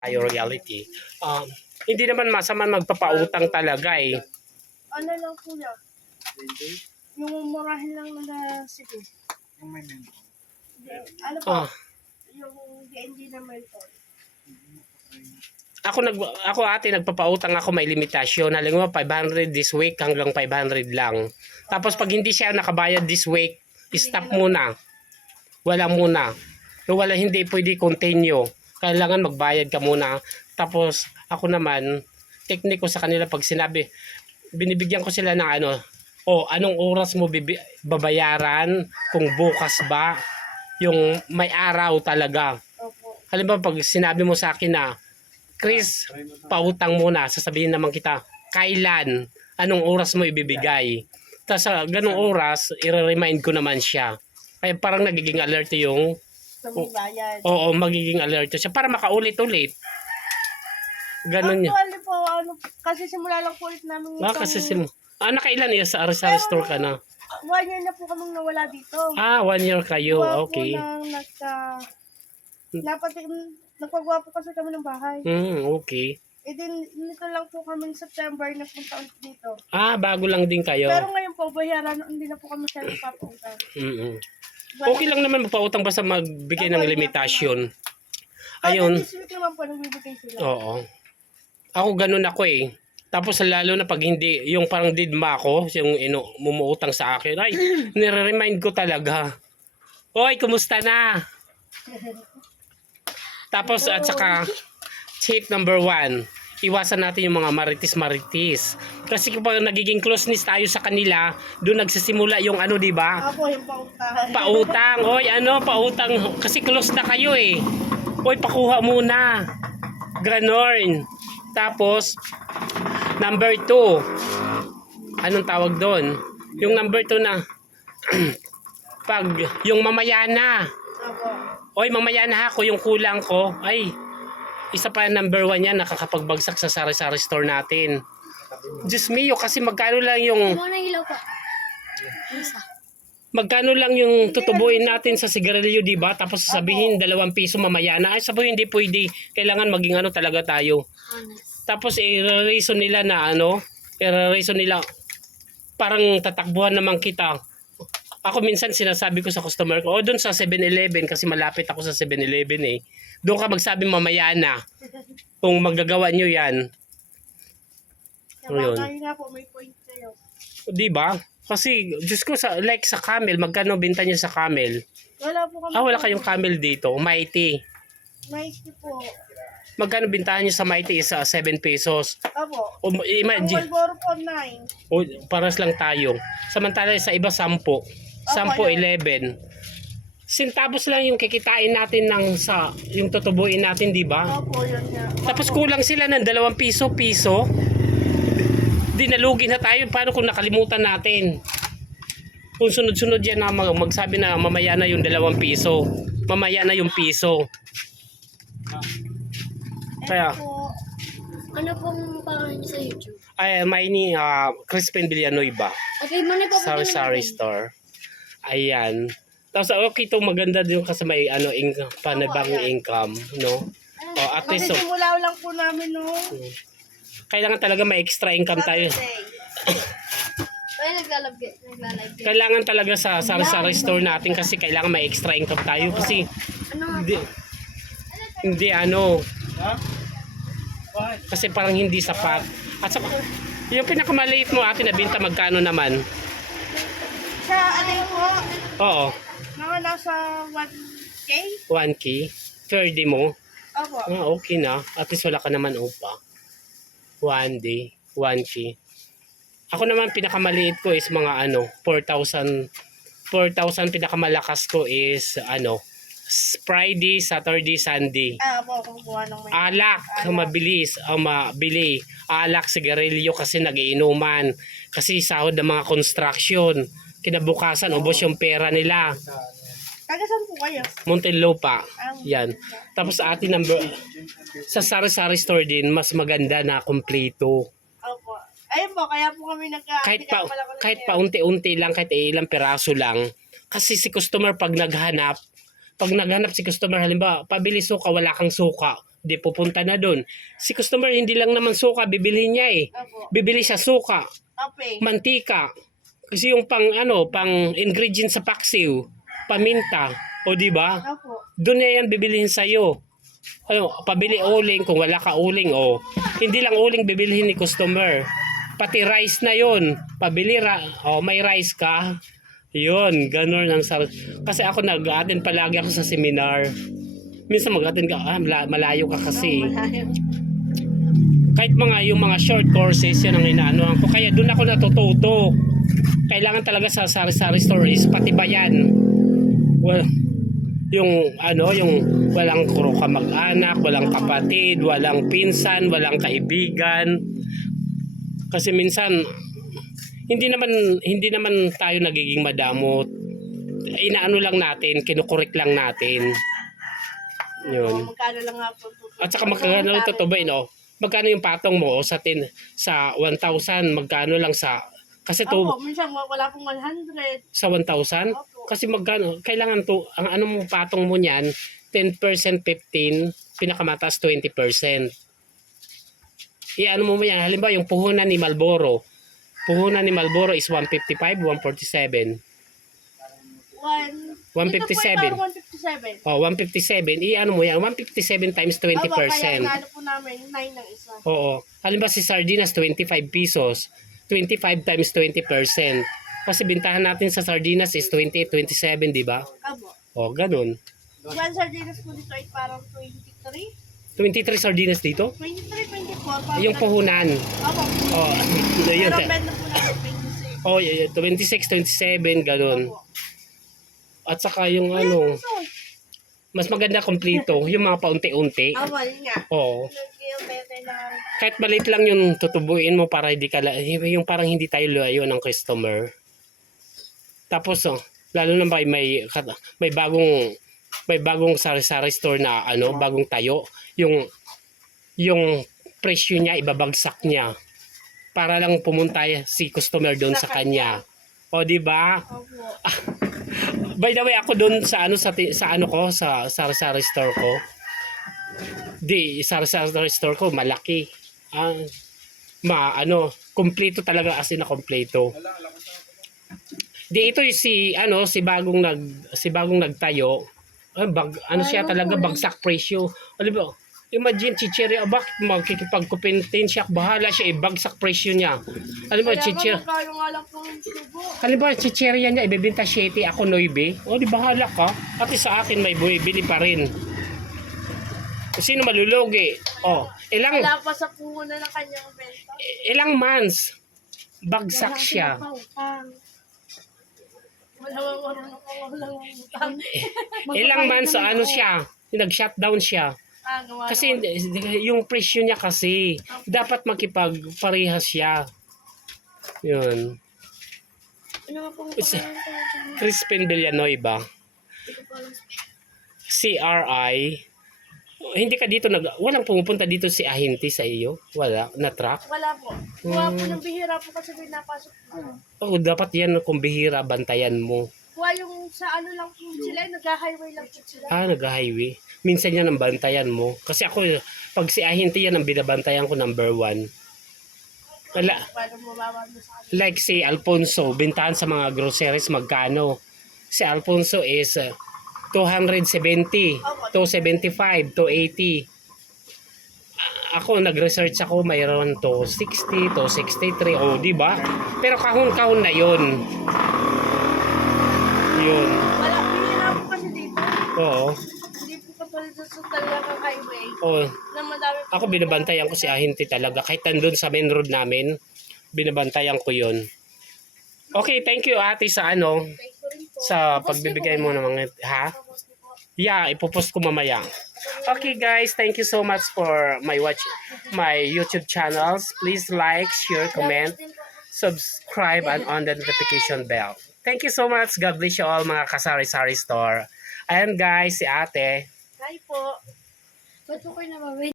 tayo reality. Hindi naman masama magpapautang talaga eh. Ano lang kuya? Yung murahin lang na sige. Yung may memo. Ano pa? Ah, Yung DND na mentor. ako ate nagpapautang ako may limitasyon. Halimbawa 500 this week hanggang 500 lang. Tapos pag hindi siya nakabayad this week, stop muna. Wala muna. Wala, hindi pwede continue. Kailangan magbayad ka muna. Tapos ako naman, technique ko sa kanila pag sinabi, binibigyan ko sila ng ano, anong oras mo babayaran, kung bukas ba, yung may araw talaga. Opo. Halimbawa pag sinabi mo sa akin na, Chris, pautang muna, sasabihin naman kita, kailan, anong oras mo ibibigay. Tapos sa ganong oras, i-remind ko naman siya. Kaya parang nagiging alert yung, Sa may bayad. oo, magiging alert siya para makaulit-ulit. Ganon niya. Actually po, kasi simula lang po ulit namin Kasi nakailan niya sa Arizal store ka na? 1 year na po kaming nawala dito. 1 year kayo, okay. Nagpagawa po kasi kami ng bahay. Okay. E din, nito lang po kami September na punta ulit dito. Bago lang din kayo. Pero ngayon po, bayaran, hindi na po kami sa ipapautang. Okay lang naman magpautang basta magbigay ng limitasyon. Ayun. This week naman po, nagbibigay sila. Oo. Ako ganun ako eh. Tapos lalo na pag hindi, yung parang didma ako, yung mumuutang sa akin, ay, nire-remind ko talaga. Hoy, kumusta na? Tapos at saka, tip number 1, iwasan natin yung mga maritis-maritis. Kasi kapag nagiging closeness tayo sa kanila, doon nagsisimula yung ano, di ba? Ako, yung pautang. Pautang. Hoy, pautang. Kasi close na kayo eh. Hoy, pakuha muna. Granorn. Tapos, number 2. Anong tawag doon? Yung number 2 na, pag, yung mamaya na. Ako. Hoy, mamaya na ako, yung kulang ko. Ay, isa pa number 1 yan, nakakapagbagsak sa sari-sari store natin. Diyos mio, kasi magkano lang yung... Magkano lang yung tutubuin natin sa sigarilyo, di ba? Tapos sasabihin 2 piso mamaya na. Ay, sabihin hindi pwede. Kailangan maging ano talaga tayo. Tapos i-reason nila na i-reason nila parang tatakbuhan naman kita. Ako minsan sinasabi ko sa customer ko, doon sa 7-Eleven kasi malapit ako sa 7-Eleven eh. Doon ka magsabi mamaya na. Kung magagawa nyo yan. Kaya nga po, may point kayo. Di ba? Kasi, Diyos ko, sa Camel, magkano binta niya sa Camel? Wala po kami. Wala kayong Camel dito. Mighty. Mighty po. Magkano bintahan niyo sa Mighty? Sa 7 pesos. Apo. Imagine. Ang Malboro po 9. Paras lang tayo. Samantala sa iba 10. 10, 11. Sintabos lang yung kikitain natin yung tutubuin natin, di ba? Opo, yun nga. Tapos kulang sila ng 2 piso. Di nalugi na tayo. Paano kung nakalimutan natin? Kung sunod-sunod yan na magsabi na mamaya na yung 2 piso. Mamaya na yung piso. Kaya, Ano pong pangalan niyo sa YouTube? may ni Crispin Villanueva. Okay, muna po po Sari store. Ayan. Tapos okay ito, maganda din kasi may panibang income, no? At Kasi least simula lang po namin kailangan talaga may extra income tayo. Ay, naglalagay. Kailangan talaga sa sari-sari store natin kasi kailangan may extra income tayo kasi hindi kasi parang hindi sapat. At saka yung pinakamaliit mo ate na binta magkano naman? Sa alin po, Oo, mga nasa 1K? 1K. Pwede mo. Opo. Okay na. At least wala ka naman upa. 1 day, 1K. Ako naman pinakamaliit ko is mga 4,000. 4,000 pinakamalakas ko is Friday, Saturday, Sunday. Opo, kumukuha ng may... Alak, mabilis, mabili. Alak, sigarilyo kasi nagiinuman. Kasi sahod ng mga construction. Kinabukasan, ubos yung pera nila. Taga saan po kayo? Muntinlupa. Yan. Tapos sa sari-sari store din, mas maganda na kompleto. Opo. Ayun po, kaya po kami Kahit pa unti-unti lang, kahit ilang peraso lang. Kasi si customer pag naghanap si customer, halimbawa, pabili suka, wala kang suka. Di pupunta na doon. Si customer hindi lang naman suka bibili niya eh. Opo. Bibili siya suka, Topping. mantika. Kasi yung pang ingredient sa paksiw, paminta, o di ba? Opo. Doon na yan bibilihin sa iyo. Ano, pabili uling kung wala ka uling o hindi lang uling bibilihin ni customer. Pati rice na yon. Pabili may rice ka. Yun, ganun ang kasi ako nag-attend palagi ako sa seminar. Minsan mag-attend ka, malayo ka kasi. Malayo. Kahit yung mga short courses, yan ang inaanoan ko. Kaya doon ako natututo. Kailangan talaga sa sari-sari store is patibayan. Well, yung walang kuro ka mag-anak, walang kapatid, walang pinsan, walang kaibigan. Kasi minsan hindi naman tayo nagiging madamot. Inaano lang natin, kinukorek lang natin. Yun. Magkano lang nga po. At saka magkano totoo ba, no? Magkano yung patong mo sa 1,000, magkano lang sa kasi Opo, minsan wala pong 100. sa 1,000? Opo. Kasi magkano, kailangan ang ano mong patong mo niyan, 10%, 15, pinakamataas 20%. Iano mo yan, halimbawa yung puhunan ni Marlboro. Puhunan ni Marlboro is 155, 147. 157. 157. Oh, 157. Iano mo yan, 157 times 20%. Opo, kaya inano po namin 9 ng isa. Oo. Halimbawa si sardinas 25 pesos. 25 times 20%. Kasi bintahan natin sa sardinas is 28, 27, di ba? Opo. O, ganun. One sardinas po dito ay parang 23. 23 sardinas dito? 23, 24. Yung puhunan. Opo. O, yun. Pero benda po namin 26. O, 26, 27, ganun. Opo. At saka yung ano, mas maganda kompleto, yung mga paunti-unti. Opo, yun nga. Oo. Nag-i-better na Kahit maliit lang yung tutubuin mo para hindi ka, yung parang hindi tayo layo ng customer. Tapos, lalo na may bagong sari-sari store na bagong tayo, yung presyo niya ibabagsak niya para lang pumunta si customer doon sa kanya. O di ba? Opo. By the way, ako doon sa sari-sari store ko. Sari-sari store ko malaki. Kumpleto talaga as in na kumpleto. Ito si bagong nagtayo. Siya talaga bagsak presyo. Alam mo, imagine chichirya, bakit makikipagkumpintin siya, bahala siya ibagsak presyo niya. Alam mo, chichirya. Kaya nga lang po yung tubo. Halimbawa, chichirya niya, ibebenta 7, ako 9. O, di bahala ka. At sa akin, may bili pa rin. Sino malulugi? O, Wala pa sa puhunan ng kanyang benta. ilang months, bagsak siya. Walang utang. Ilang months, siya, nag-shutdown siya. Kasi yung presyo niya kasi, dapat makipagparehas siya. Yun. Ano nga pong It's- pangalan ko? Crispin Villanueva. Hindi ko pa alam. CRI. Hindi ka dito walang pumupunta dito si Ahinti sa iyo? Wala? Na truck? Wala po. Kuha po ng bihira po kasi pinapasok po. Oh, dapat yan kung bihira, bantayan mo. Kuha yung sa ano lang po sila, nag-highway lang po sila. Nag-highway. Minsan yan ang bantayan mo. Kasi ako, pag si Ahinti yan ang binabantayan ko number 1. Paano mo babago sa kanila? Like si Alfonso, bintahan sa mga groceries magkano? Si Alfonso is 270, 275, 280. Ako nag-research ako, mayroon 260, 263, di ba? Pero kahon-kahon na 'yon. Yun. Wala, bihira po kasi dito. Oo. Hindi po katulad sa talagang highway. Oo. Na madami po. Ako binabantayan ko si Ahinti talaga. Kahit nandun sa main road namin, binabantayan ko 'yon. Okay, thank you ate sa Thank you rin po. sa pagbibigay mo ng mga Tapos po. Yeah, ipopost ko mamaya. Okay guys, thank you so much for my YouTube channels. Please like, share, comment, subscribe, and on the notification bell. Thank you so much. God bless you all mga kasari-sari store. Ayan guys, si ate. Hi po. Ba't po kayo nabawin?